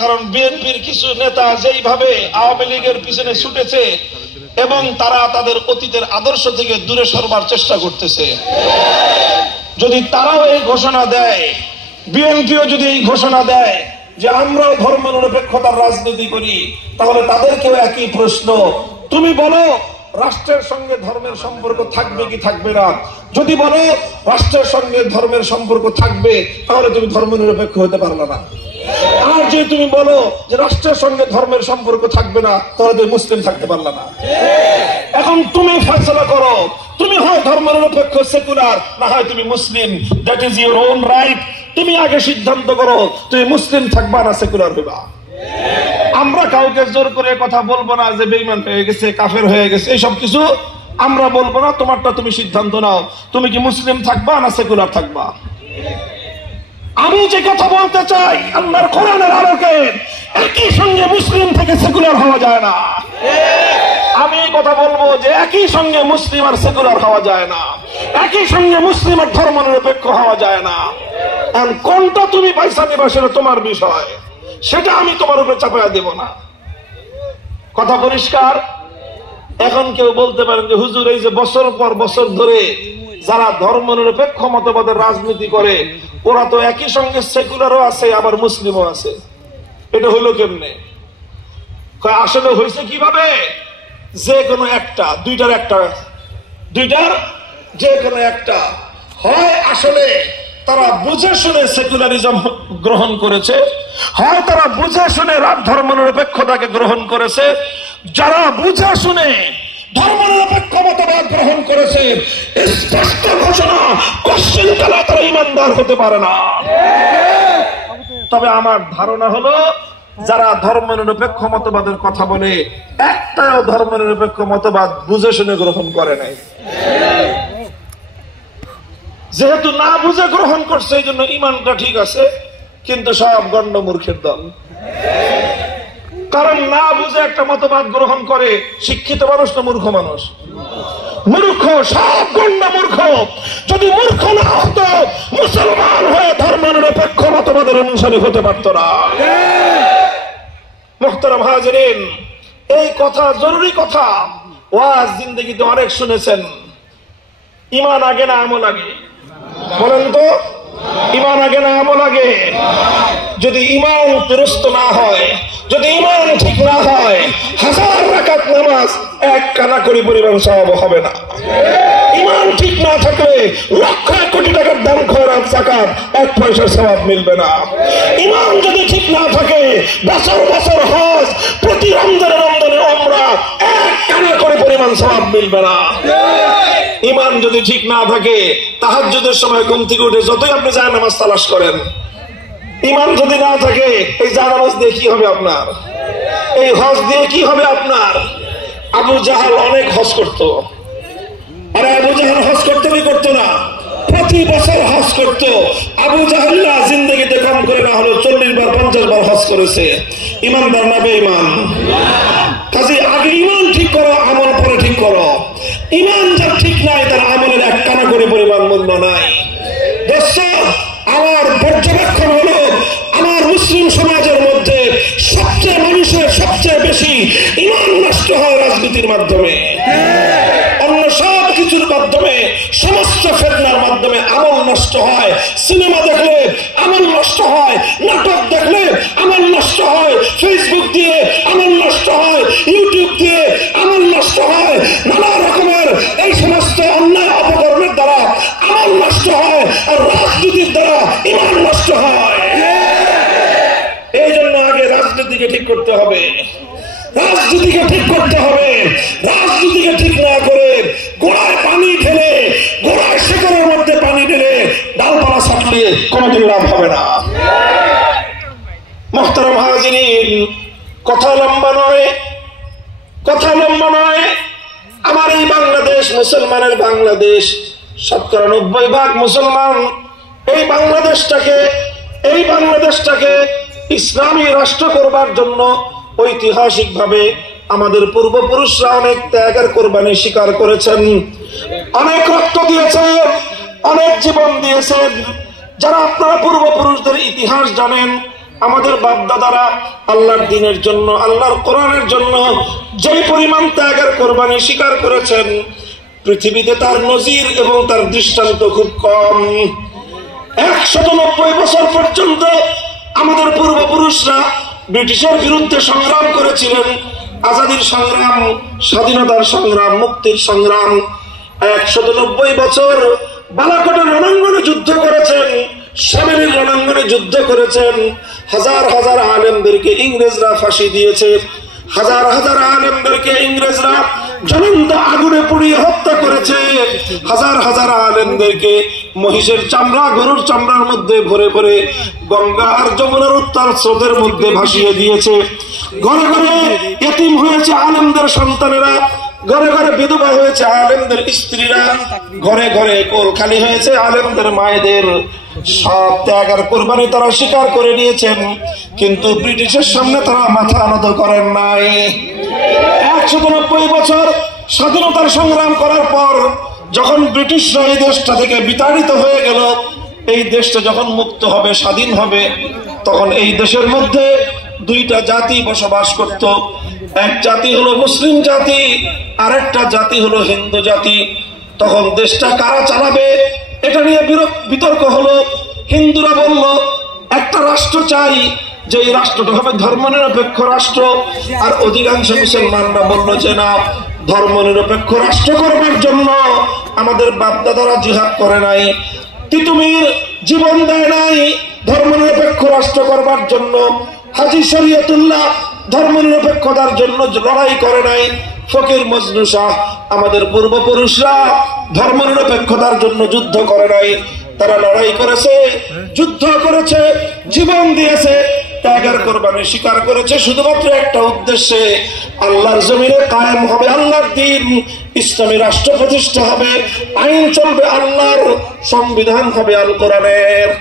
কারণ বিএনপির কিছু নেতা যেইভাবে আওয়ামী লীগের পিছনে ছুটেছে এবং তারা তাদের অতীতের আদর্শ থেকে দূরে সরবার চেষ্টা করতেছে। যদি তারাও এই ঘোষণা দেয়, বিএনপিও যদি এই ঘোষণা দেয় যে আমরাও ধর্মনিরপেক্ষতার রাজনীতি করি, তাহলে তাদেরকেও একই প্রশ্ন, তুমি বলো রাষ্ট্রের সঙ্গে ধর্মের সম্পর্ক থাকবে কি থাকবে না? যদি বলো রাষ্ট্রের সঙ্গে ধর্মের সম্পর্ক থাকবে, তাহলে তুমি ধর্মনিরপেক্ষ হতে পারবে না। আর যদি তুমি বলো যে রাষ্ট্রের সঙ্গে ধর্মের সম্পর্ক থাকবে না, তাহলে তুমি মুসলিম থাকতে পারলে না। এখন তুমি ফয়সালা করো, তুমি হয় ধর্মনিরপেক্ষ সেকুলার, না হয় তুমি মুসলিম। That is your own right. তুমি আগে সিদ্ধান্ত করো তুমি মুসলিম থাকবা না সেকুলার হইবা। আমরা কাউকে জোর করে কথা বলবো না যে বেঈমান হয়ে গেছে, কাফের হয়ে গেছে, এইসব কিছু আমরা বলবো না। তোমারটা তুমি সিদ্ধান্ত নাও, তুমি কি মুসলিম থাকবা না সেকুলার থাকবা। আমি যে কথা বলতে চাই, আল্লাহর কোরআনের আলোকে একই সঙ্গে মুসলিম থেকে সেকুলার হওয়া যায় না। আমি কথা বলবো যে একই সঙ্গে মুসলিম আর সেকুলার হওয়া যায় না, একই সঙ্গে মুসলিম আর ধর্মনিরপেক্ষ হওয়া যায় না। কোনটা তুমি পয়সা নিবা সেটা তোমার বিষয়, সেটা আমি তোমার উপরে চাপাইয়া দেব না। কথা পরিষ্কার? এখন কেউ বলতে পারেন যে হুজুর, এই যে বছর পর বছর ধরে যারা ধর্মনিরপেক্ষ মতবাদের রাজনীতি করে, ওরা তো একই সঙ্গে সেকুলারও আছে আবার মুসলিমও আছে, এটা হইলো কেমনে? আসলে হয়েছে কিভাবে? যে কোনো একটা, দুইটার যে কোনো একটা হয় আসলে তারা বুঝে শুনে সেকুলারিজম গ্রহণ করেছে, হয় তারা বুঝে শুনে ধর্মনিরপেক্ষতাকে গ্রহণ করেছে। যারা বুঝে শুনে ধর্মনিরপেক্ষ মতবাদ গ্রহণ করেছে, স্পষ্ট ঘোষণা, কোশ্চেন কালে তারা ইমানদার হতে পারে না। তবে আমার ধারণা হলো যারা ধর্মনিরপেক্ষ মতবাদের কথা বলে, একটাও ধর্মনিরপেক্ষ মতবাদ বুঝে শুনে গ্রহণ করে নাই। যেহেতু না বুঝে গ্রহণ করছে, এই জন্য ইমানটা ঠিক আছে, কিন্তু সব গণ্ড মূর্খের দল। কারণ না বুঝে একটা মতবাদ গ্রহণ করে শিক্ষিত মানুষ না মূর্খ মানুষ? মূর্খ, সব গণ্ড মূর্খ। যদি মূর্খ না হতো, মুসলমান হয়ে ধর্মনিরপেক্ষ মতবাদের অনুসারী হতে পারত না। মুহতারাম হাজিরিন, এই কথা জরুরি কথা। ওয়াজ জিন্দেগিতে অনেক শুনেছেন। ইমান আগে না আমল আগে? বলেন তো, ইমান আগে না আমল আগে? যদি ইমান দুরুস্ত না হয়, যদি ইমান ঠিক না হয়, 1000 রাকাত নামাজ এক কানা করে পরিমাণ সওয়াব হবে না। ইমান ঠিক না থাকলে লক্ষ কোটি টাকার দান খয়রাত যাকাত 1 পয়সার সওয়াব মিলবে না। ইমান যদি ঠিক না থাকে, বছর বছর হজ, প্রতি রমজানে রমজানে উমরা, এক কানা করে পরিমাণ সওয়াব মিলবে না। ইমান যদি ঠিক না থাকে, তাহাজ্জুদের সময় ঘুম থেকে উঠে যতই আপনি জায়নামাজ তালাশ করেন, ইমান যদি না থাকে, এই জায়নামাজ দিয়ে কি হবে আপনার? এই হজ দিয়ে কি হবে আপনার? আবু জাহাল অনেক হজ করত, আর আবু জাহাল হজ করতে কি করতো না? প্রতি বছর হজ করত। আবু জাহাল্লা জিন্দগিতে কম করে না হলো 40 বার 50 বার হজ করেছে। ইমানদার না বেঈমান? কাজে আগে ইমান ঠিক করো, আমল পরে ঠিক করো। ইমান যার ঠিক নাই, তার আমলের এক কানা করে পরিমাণ মূল্য নাই। দর্শক, আমার পর্যবেক্ষণ হলো, আমার মুসলিম সমাজের মধ্যে মানুষের সবচেয়ে বেশি ইমান নষ্ট হয় রাজনীতির মাধ্যমে। অন্য সব কিছুর মাধ্যমে, সমস্ত ফিতনার মাধ্যমে আমল নষ্ট হয়। সিনেমা দেখলে আমল নষ্ট হয়, নাটক দেখলে আমল নষ্ট হয়, ফেসবুক দিয়ে আমল নষ্ট হয়, ইউটিউব দিয়ে আমল নষ্ট হয়, নানা রকমের এই সমস্ত অন্যায় অপকর্মের দ্বারা আমল নষ্ট হয়, আর রাজনীতির দ্বারা ইমান নষ্ট হয়। এই জন্য আগে রাজনীতিকে ঠিক করতে হবে, রাজনীতিকে ঠিক করতে হবে। রাজনীতিকে ঠিক না করে গোড়ায় পানি ঢেলে, গোড়ায় শেকড়ের মধ্যে পানি ঢেলে ডালপালা ছাটলে কোনোদিন লাভ হবে না। মুহতারাম হাজিরিন, কথা লম্বা নয়, কথা লম্বা নয়। আমার এই বাংলাদেশ মুসলমানের বাংলাদেশ, 90% মুসলমান। এই বাংলাদেশটাকে ইসলামী রাষ্ট্র করবার জন্য ঐতিহাসিকভাবে আমাদের পূর্বপুরুষরা অনেক ত্যাগের কোরবানি স্বীকার করেছেন, অনেক রক্ত দিয়েছেন, অনেক জীবন দিয়েছেন। যারা আপনারা পূর্বপুরুষদের ইতিহাস জানেন, আমাদের বাপ-দাদারা আল্লাহর দ্বীনের জন্য, আল্লাহর কোরআনের জন্য যে পরিমাণ ত্যাগের কোরবানি স্বীকার করেছেন, পৃথিবীতে তার নজির এবং তার দৃষ্টান্ত খুব কম। 190 বছর পর্যন্ত আমাদের পূর্বপুরুষরা ব্রিটিশের বিরুদ্ধে সংগ্রাম করেছিলেন। আজাদির সংগ্রাম, স্বাধীনতার সংগ্রাম, মুক্তির সংগ্রাম। 190 বছর বালাকোটের রণাঙ্গনে যুদ্ধ করেছেন, সামেরির রণাঙ্গনে যুদ্ধ করেছেন। হাজার হাজার আলেমদেরকে ইংরেজরা ফাঁসি দিয়েছে, হাজার হাজার আলেমদেরকে ইংরেজরা জ্বলন্ত আগুনে পুড়িয়ে হত্যা করেছে, হাজার হাজার আলেমদেরকে মহিষের চামড়া, গরুর চামড়ার মধ্যে ভরে ভরে গঙ্গা আর যমুনার উত্তাল স্রোতের মধ্যে ভাসিয়ে দিয়েছে। ঘরে ঘরে এতিম হয়েছে আলেমদের সন্তানেরা, ঘরে ঘরে বিধবা হয়েছে আলেমদের স্ত্রীরা, ঘরে ঘরে কোল খালি হয়েছে আলেমদের মায়েদের। সব ত্যাগ আর কোরবানি তারা স্বীকার করে নিয়েছেন, কিন্তু ব্রিটিশের সামনে তারা মাথা নত করেন নাই। 190 বছর স্বাধীনতার সংগ্রাম করার পর যখন ব্রিটিশরা এই দেশটা থেকে বিতাড়িত হয়ে গেল, এই দেশটা যখন মুক্ত হবে, স্বাধীন হবে, তখন এই দেশের মধ্যে দুইটা জাতি বসবাস করত। এক জাতি হলো মুসলিম জাতি, আরেকটা জাতি হলো হিন্দু জাতি। তখন দেশটা কারা চালাবে এটা নিয়ে বিতর্ক হলো। হিন্দুরা বলল একটা রাষ্ট্র চাই, যে এই রাষ্ট্রটা হবে ধর্মনিরপেক্ষ রাষ্ট্র। আর অধিকাংশ মুসলমানরা বলল যে না, ধর্মনিরপেক্ষ রাষ্ট্র করবার জন্য আমাদের বাপ-দাদারা জিহাদ করে নাই, তিতুমির জীবন দেয় নাই ধর্মনিরপেক্ষ রাষ্ট্র করবার জন্য। হাজী শরীয়তুল্লাহ ধর্মনিরপেক্ষতার জন্য লড়াই করে নাই। ফকির মজনু শাহ, আমাদের পূর্বপুরুষরা ধর্মনিরপেক্ষতার জন্য যুদ্ধ করে নাই। তারা লড়াই করেছে, যুদ্ধ করেছে, জীবন দিয়েছে, ত্যাগের কোরবানি স্বীকার করেছে শুধুমাত্র একটা উদ্দেশ্যে, আল্লাহর জমিনে কায়েম হবে আল্লাহর দ্বীন, ইসলামী রাষ্ট্র প্রতিষ্ঠা হবে, আইন চলবে আল্লাহর, সংবিধান হবে আল কোরআনের।